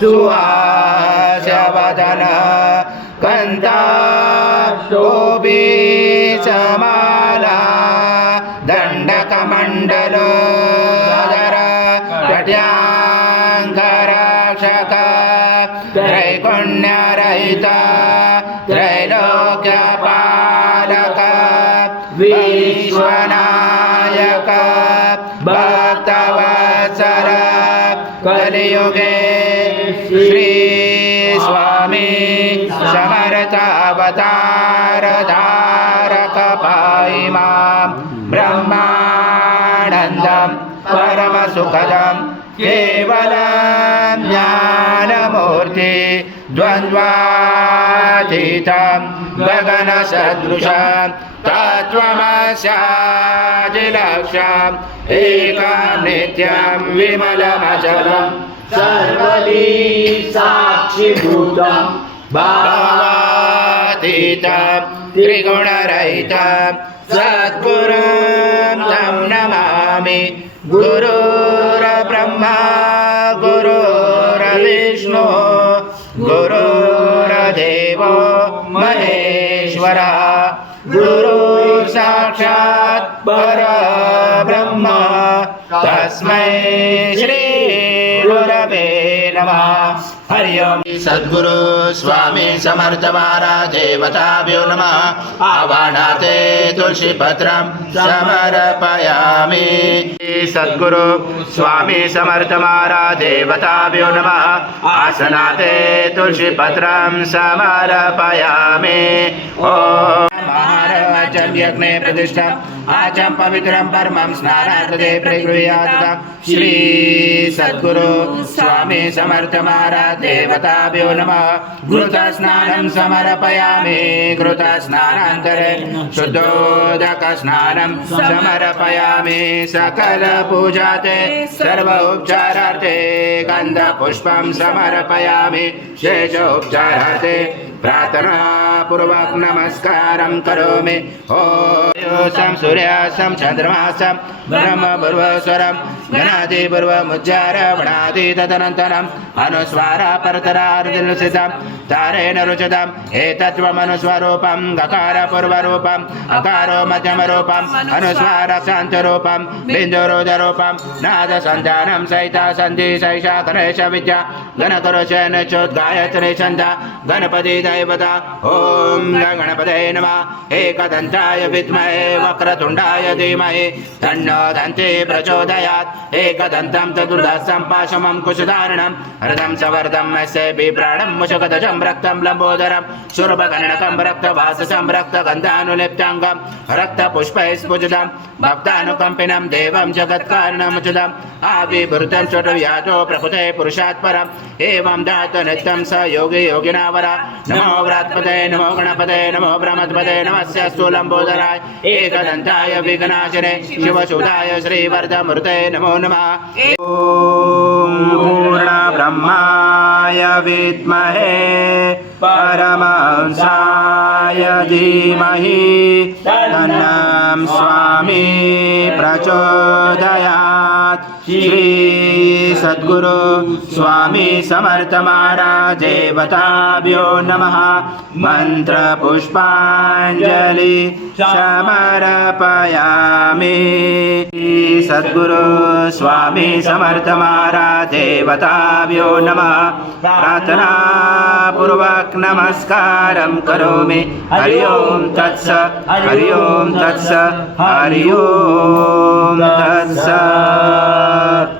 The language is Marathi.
सुहास्यवदन कन्ताशोभि समाला दण्डकमण्डलोदर कट्याङ्करक्षक त्रैगुण्यरहित त्रैलोक्यपालक विश्वनायक भक्तवत्सल कलियुगे श्री स्वामी समर्थ अवतार धारक पाहि मां ब्रह्मानन्दं परमसुखदं केवलं ज्ञानमूर्ति द्वन्द्वातीतं गगनसदृशं तत्त्वमस्यादिलक्ष्यम् एकं नित्यं विमलमचलं सर्वदी साक्षिभूतं भावातीतं त्रिगुणरहितं सद्गुरुं तं नमामि गुरुर्ब्रह्मा गुरुर्विष्णु गुरुर्देवो महेश्वरः गुरुर्साक्षात् परब्रह्म तस्मै श्री गुरवे नमः। हरि ओम। सद्गुरु स्वामी समर्थ महाराज देवताभ्यो नमः। आवाहनाते तुलसी पत्रं समर्पयामि। सद्गुरु स्वामी समर्थ महाराज देवताभ्यो नमः। आसनाते तुलसी पत्रं समर्पयामि। ओम महाराजं यज्ञे प्रतिष्ठा आचं पवित्रं परमं स्नानार्थे प्रगृह्यात् श्री सद्गुरु स्वामी समर्थ महाराज देवताभ्यो नमः। घृतस्नानं समर्पयामि। घृतस्नानान्तरे शुद्धोदकस्नानं समर्पयामि। सकलपूजाते सर्वोपचारार्थे गन्धपुष्पं समर्पयामि। शेषोपचारार्थे प्रार्थनापूर्वक नमस्कारं करोमि। ओम सूर्यासं चन्द्रमासं ब्रह्मपूर्वस्वरं गणादिपूर्वमुच्चारवणादि तदनन्तरम् अनुस्वारा परतरार्दिनुसितं तारेण रुचितं एतत्त्वमनुस्वरूपं गकारपूर्वरूपं अकारो मध्यमरूपं अनुस्वारशान्तरूपं बिन्दुरुदरूपं नादसन्धानं सहिता सन्धि सैषा गणेश विद्या गणकरोचन चोद्गायत्री छन्द गणपति दैवता। ओम गणपतये नमः। एकदन्ताय विद्महे वक्रतुण्डाय धीमहि तन्नो दन्ति प्रचोदयात्। एकदन्तं चतुर्दशं पाशमं कुशधारणं हृदं सवर्धं यस्य बिभ्राणं मुषगदजं रक्तं लम्बोदरं शूर्पकर्णकं रक्तवाससं रक्तगन्धानुलिप्ताङ्गं रक्तपुष्पैस्फुजितं भक्तानुकम्पिनं देवं जगत्कारणमुचितम् आविर्भूतं चतुर्व्याजो प्रकृते पुरुषात् परम् एवं दातु नित्यं स योगी योगिनावरा। नमो व्रात्पते नमो गणपते नमो ब्रह्मपते नमस्य स्थूलम्बोदराय एकदन्ताय विघ्नाशने शिवसुताय श्रीवर्धमूर्ते नमो नमः। ओम पूर्णब्रह्माय विद्महे परमहंसाय धीमहि तन्नो स्वामी प्रचोदयात्। श्री सद्गुरु स्वामी समर्थ महाराज देवताभ्यो नमः। मंत्र पुष्पांजलि समर्पयामि। सद्गुरु स्वामी समर्थ महाराज देवताभ्यो नमः। प्रार्थना पूर्वक नमस्कारं करोमि। हरि ओम तत्सत् हरि ओम तत्सत् हरि ओम तत्सत्।